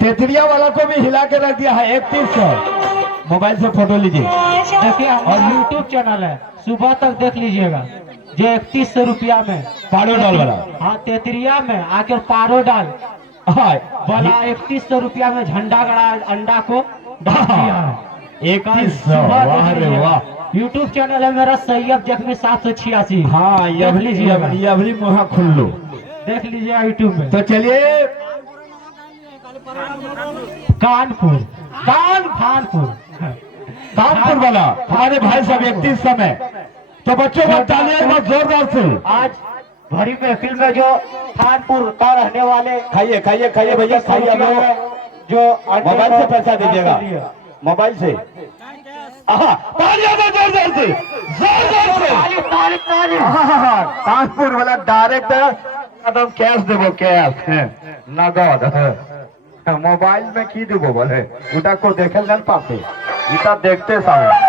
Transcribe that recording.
तेतरिया वाला को भी हिला के रख दिया है 3100। मोबाइल से फोटो लीजिए। देखिए हमारा यूट्यूब चैनल है, सुबह तक देख लीजिएगा। जो 3100 रुपया में पारो डाल वाला। हाँ तेतरिया में आकर पारो डाल बोला 3100 रुपया में झंडा गड़ा अंडा को डाल दिया है। 3100। वाह रे वाह। यूट्यूब चैनल है मेरा सैयद जख्मी 786। हाँ ये भी मुहा खुल्लू देख लीजिए यूट्यूब में। तो चलिए कानपुर कानपुर वाला हमारे भाई साहब 3100 में। तो बच्चों को तालियां बहुत जोरदार से। आज भरी महफिल में जो कानपुर का रहने वाले खाइए खाइए खाइए भैया खाइए। आप लोग जो मोबाइल से पैसा दीजिएगा, मोबाइल से। तालियां दो जोरदार से, जोरदार से। कानपुर वाला डायरेक्ट एकदम कैश देवो, कैश नगद। मोबाइल में की देवो बोले उटा को देखे न पाते, इता देखते सामने।